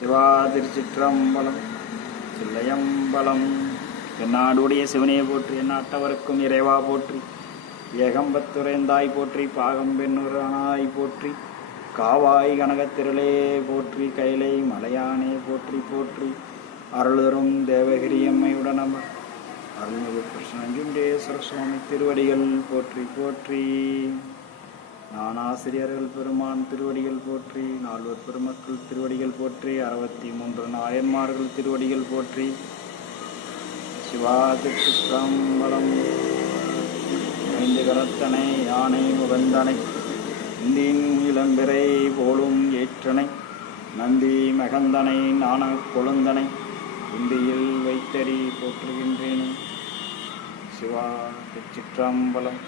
சிவா திருச்சிற்றம்பலம் சில்லையம்பலம். என்னாடுடைய சிவனையை போற்றி, எந்நாட்டவருக்கும் இறைவா போற்றி. ஏகம்பத்துரைந்தாய் போற்றி, பாகம் பெண்ணுரானாய் போற்றி. காவாய் கனகத்திரளே போற்றி, கைலை மலையானே போற்றி போற்றி. அருள்தரும் தேவகிரியம்மையுடனமர் அருள்மிகு கிருஷ்ணஞ்சுண்டேஸ்வர சுவாமி திருவடிகள் போற்றி போற்றி. ஞானாசிரியர்கள் பெருமான் திருவடிகள் போற்றி. நால்வர் பெருமக்கள் திருவடிகள் போற்றி. 63 நாயன்மார்கள் திருவடிகள் போற்றி. சிவா திருச்சிற்றம்பலம். 5 கரத்தனை யானை முகந்தனை இந்தின் இளம்பிறை போலும் ஏற்றனை நந்தி மகந்தனை நாண கொழுந்தனை இந்தியில் வைத்தறி போற்றுகின்றேன். சிவா திருச்சிற்றம்பலம்.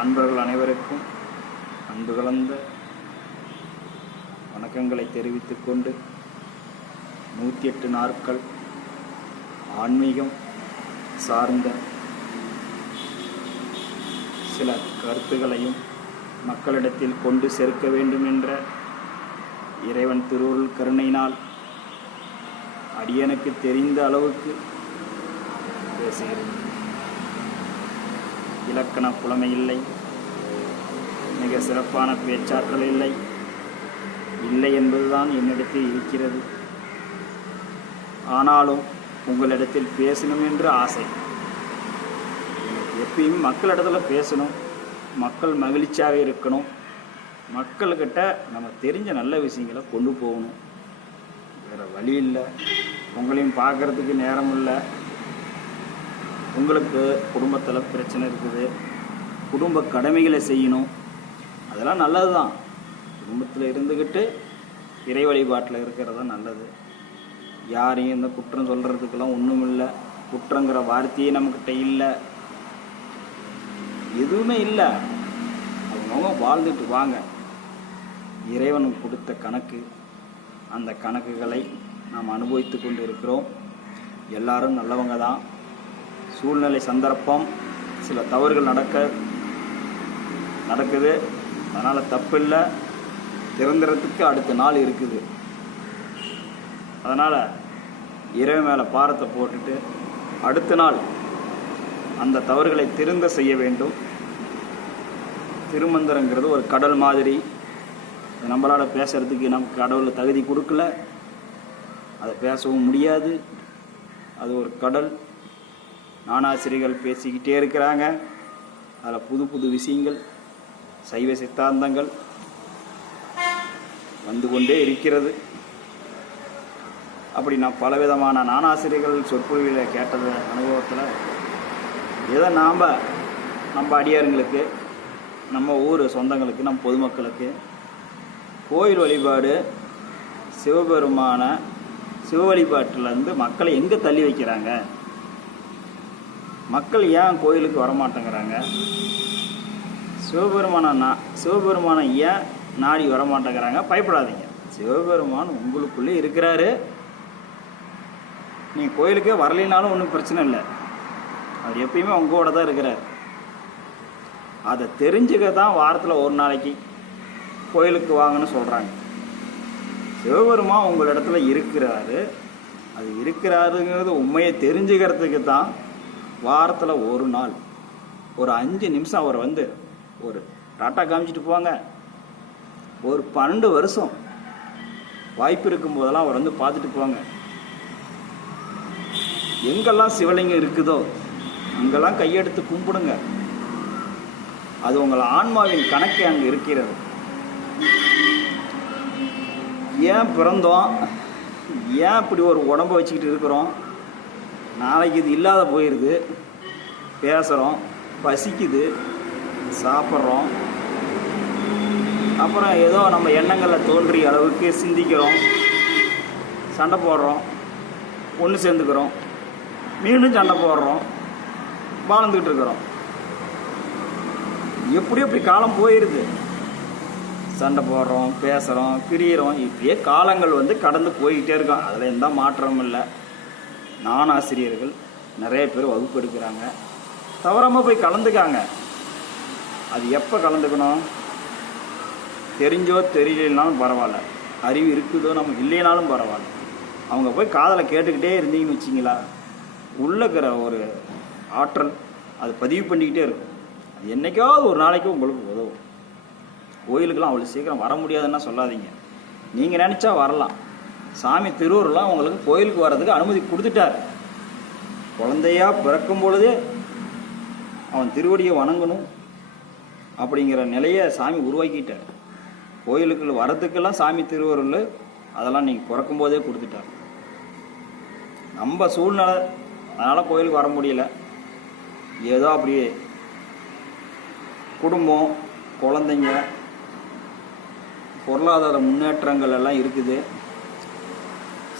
அன்பர்கள் அனைவருக்கும் அன்பு கலந்த வணக்கங்களை தெரிவித்துக் கொண்டு 108 நாட்கள் ஆன்மீகம் சார்ந்த சில கருத்துக்களையும் மக்களிடத்தில் கொண்டு சேர்க்க வேண்டும் என்ற இறைவன் திருவருள் கருணையினால் அடியனுக்கு தெரிந்த அளவுக்கு பேசுகிறேன். இலக்கண புலமை இல்லை, மிக சிறப்பான பேச்சாற்றல் இல்லை என்பதுதான் என்னிடத்தில் இருக்கிறது. ஆனாலும் உங்களிடத்தில் பேசணும் என்று ஆசை. எப்பயும் மக்களிடத்தில் பேசணும், மக்கள் மகிழ்ச்சியாக இருக்கணும், மக்கள்கிட்ட நம்ம தெரிஞ்ச நல்ல விஷயங்களை கொண்டு போகணும். வேறு வழி இல்லை. உங்களையும் பார்க்குறதுக்கு நேரம் இல்லை. உங்களுக்கு குடும்பத்தில் பிரச்சனை இருக்குது, குடும்ப கடமைகளை செய்யணும், அதெல்லாம் நல்லது தான். குடும்பத்தில் இருந்துக்கிட்டு இறை வழிபாட்டில் இருக்கிறது தான் நல்லது. யாரையும் இந்த குற்றம் சொல்கிறதுக்கெல்லாம் ஒன்றும் இல்லை. குற்றங்கிற வார்த்தையே நம்மக்கிட்ட இல்லை, எதுவுமே இல்லை. அவங்கவுங்க வாழ்ந்துட்டு வாங்க. இறைவன் கொடுத்த கணக்கு, அந்த கணக்குகளை நாம் அனுபவித்து கொண்டு இருக்கிறோம். எல்லாரும் நல்லவங்க தான். சூழ்நிலை சந்தர்ப்பம் சில தவறுகள் நடக்குது, அதனால் தப்பு இல்லை. திறந்துறதுக்கு அடுத்த நாள் இருக்குது. அதனால் இறைவன் மேலே பாரத்தை போட்டுட்டு அடுத்த நாள் அந்த தவறுகளை திருந்த செய்ய வேண்டும். திருமந்திரங்கிறது ஒரு கடல் மாதிரி. நம்மளால் பேசுகிறதுக்கு நமக்கு கடவுள் தகுதி கொடுக்கல, அதை பேசவும் முடியாது. அது ஒரு கடல். ஞானாசிரியர்கள் பேசிக்கிட்டே இருக்கிறாங்க. அதில் புது புது விஷயங்கள், சைவ சித்தாந்தங்கள் வந்து கொண்டே இருக்கிறது. அப்படி நான் பலவிதமான ஞானாசிரியர்கள் சொற்பொழிவில் கேட்டது அனுபவத்தில் ஏதோ நம்ம அடியாருங்களுக்கு, நம்ம ஊர் சொந்தங்களுக்கு, நம்ம பொதுமக்களுக்கு கோயில் வழிபாடு, சிவபெருமான சிவ வழிபாட்டிலேருந்து மக்களை எங்கே தள்ளி வைக்கிறாங்க, மக்கள் ஏன் கோயிலுக்கு வரமாட்டேங்கிறாங்க, சிவபெருமானை ஏன் நாடி வரமாட்டேங்கிறாங்க, பயப்படாதீங்க. சிவபெருமான் உங்களுக்குள்ளே இருக்கிறாரு. நீங்கள் கோயிலுக்கே வரலைனாலும் ஒன்றும் பிரச்சனை இல்லை. அவர் எப்பயுமே உங்களோட தான் இருக்கிறார். அதை தெரிஞ்சுக்க தான் வாரத்தில் ஒரு நாளைக்கு கோயிலுக்கு வாங்கன்னு சொல்கிறாங்க. சிவபெருமான் உங்கள் இடத்துல இருக்கிறாரு. அது இருக்கிறாருங்கிறது உண்மையை தெரிஞ்சுக்கிறதுக்கு தான் வாரத்தில் ஒரு நாள் ஒரு 5 நிமிஷம் அவர் வந்து ஒரு டாட்டா காமிச்சிட்டு போவாங்க. ஒரு 12 வருஷம் வாய்ப்பு இருக்கும் போதெல்லாம் அவர் வந்து பார்த்துட்டு போவாங்க. எங்கெல்லாம் சிவலிங்கம் இருக்குதோ அங்கெல்லாம் கையெடுத்து கும்பிடுங்க. அது உங்கள் ஆன்மாவின் கணக்கு அங்கே இருக்கிறது. ஏன் பிறந்தோம், ஏன் இப்படி ஒரு உடம்பை வச்சுக்கிட்டு இருக்கிறோம், நாளைக்கு இது இல்லாத போயிடுது, பேசுகிறோம், பசிக்குது, சாப்பிட்றோம், அப்புறம் ஏதோ நம்ம எண்ணங்களில் தோன்றிய அளவுக்கு சிந்திக்கிறோம், சண்டை போடுறோம், ஒன்று சேர்ந்துக்கிறோம், மீண்டும் சண்டை போடுறோம், வாழ்ந்துக்கிட்டு இருக்கிறோம். எப்படி காலம் போயிடுது. சண்டை போடுறோம், பேசுகிறோம், பிரியிறோம். இப்படியே காலங்கள் வந்து கடந்து போய்கிட்டே இருக்கோம். அதில் எந்த மாற்றமும் இல்லை. ஞானாசிரியர்கள் நிறைய பேர் வகுப்பு எடுக்கிறாங்க. தவறாமல் போய் கலந்துக்காங்க. அது எப்போ கலந்துக்கணும், தெரிஞ்சோ தெரியலனாலும் பரவாயில்ல, அறிவு இருக்குதோ நம்ம இல்லைனாலும் பரவாயில்ல, அவங்க போய் காதில் கேட்டுக்கிட்டே இருந்தீங்கன்னு வச்சிங்களா, உள்ள இருக்கிற ஒரு ஆற்றல் அது பதிவு பண்ணிக்கிட்டே இருக்கும். அது என்றைக்காவது ஒரு நாளைக்கு உங்களுக்கு உதவும். கோயிலுக்கெல்லாம் அவ்வளோ சீக்கிரம் வர முடியாதுன்னா சொல்லாதீங்க. நீங்கள் நினச்சா வரலாம். சாமி திருவருள்லாம் உங்களுக்கு கோயிலுக்கு வர்றதுக்கு அனுமதி கொடுத்துட்டார். குழந்தையா பிறக்கும் பொழுதே அவன் திருவடியை வணங்கணும் அப்படிங்கிற நிலையை சாமி உருவாக்கிட்டார். கோயிலுக்குள்ள வரத்துக்கெல்லாம் சாமி திருவருள் அதெல்லாம் நீங்கள் பிறக்கும் போதே கொடுத்துட்டார். நம்ம சூழ்நிலை அதனால் கோயிலுக்கு வர முடியல. ஏதோ அப்படியே குடும்பம், குழந்தைங்க, பொருளாதார முன்னேற்றங்கள் எல்லாம் இருக்குது.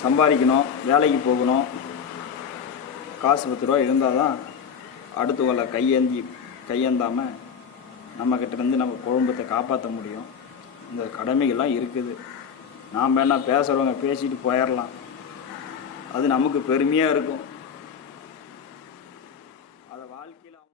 சம்பாதிக்கணும், வேலைக்கு போகணும், காசு 10 ரூபா இருந்தால் தான் அடுத்தவங்களை கையேந்தாமல் நம்மக்கிட்டேருந்து நம்ம குடும்பத்தை காப்பாற்ற முடியும். இந்த கடமைகள்லாம் இருக்குது. நாம் வேணா பேசுகிறவங்க பேசிட்டு போயிடலாம், அது நமக்கு பெருமையாக இருக்கும். அதை வாழ்க்கையில்